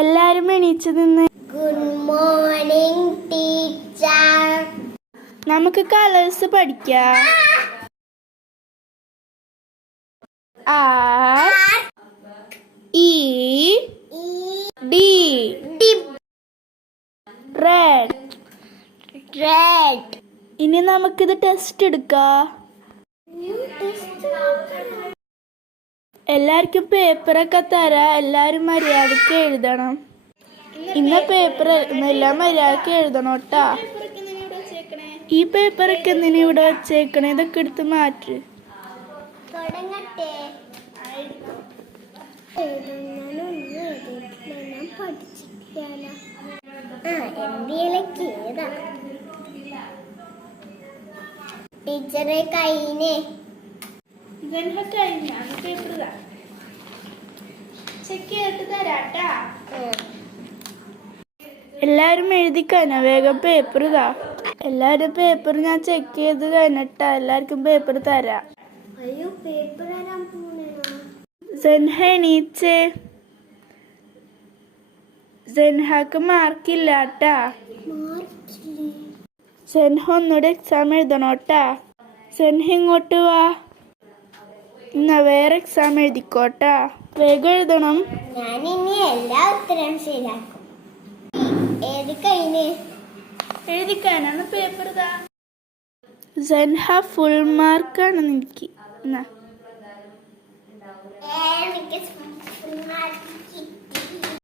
എല്ലാരും എണീച്ചു നിന്ന്. Good morning teacher. നമുക്ക് കളേഴ്സ് പഠിക്കാം. R E D red. ഇനി നമുക്കിത് ടെസ്റ്റ് എടുക്കാം. എല്ലാവർക്കും പേപ്പറൊക്കെ തരാം. എല്ലാവരും മര്യാദക്ക് എഴുതണം. ഇന്ന പേപ്പർ എല്ലാം മര്യാദക്ക് എഴുതണം കേട്ടാ. ഈ പേപ്പറൊക്കെ എന്തിനാ ഇവിടെ വെച്ചേക്കണേ? ഇതൊക്കെ എടുത്ത് മാറ്റ്. ടീച്ചറെ കൈനെ പേപ്പർ ചെക്ക് ചെയ്തിട്ട് തരാട്ടാ. എല്ലാരും എഴുതിക്കാനാ. വേഗം പേപ്പർ ഇതാ. എല്ലാരും പേപ്പർ ഞാൻ ചെക്ക് ചെയ്ത് കഴിഞ്ഞിട്ടാ എല്ലാവർക്കും പേപ്പർ തരാം. അയ്യോ, പേപ്പർ തരാൻ സെൻഹ എണീച്ചേ. സെൻഹക്ക് മാർക്കില്ല ട്ടാ. സെൻഹ ഒന്നുകൂടെ എക്സാം എഴുതണോട്ടാ. സെൻഹ ഇങ്ങോട്ട് വാ. എന്നാ വേറെ എക്സാം എഴുതിക്കോട്ടാ. വേഗം എഴുതണം. ഞാനിനി എല്ലാ ഉത്തരം ശരിയാക്കും. ഏത് കൈന് എഴുതിക്കാനാണ് പേപ്പർ ഇതാ. സെൻഹ ഫുൾ മാർക്കാണ് നിനക്ക്. എന്നാ എനിക്ക് ഫുൾ മാർക്ക്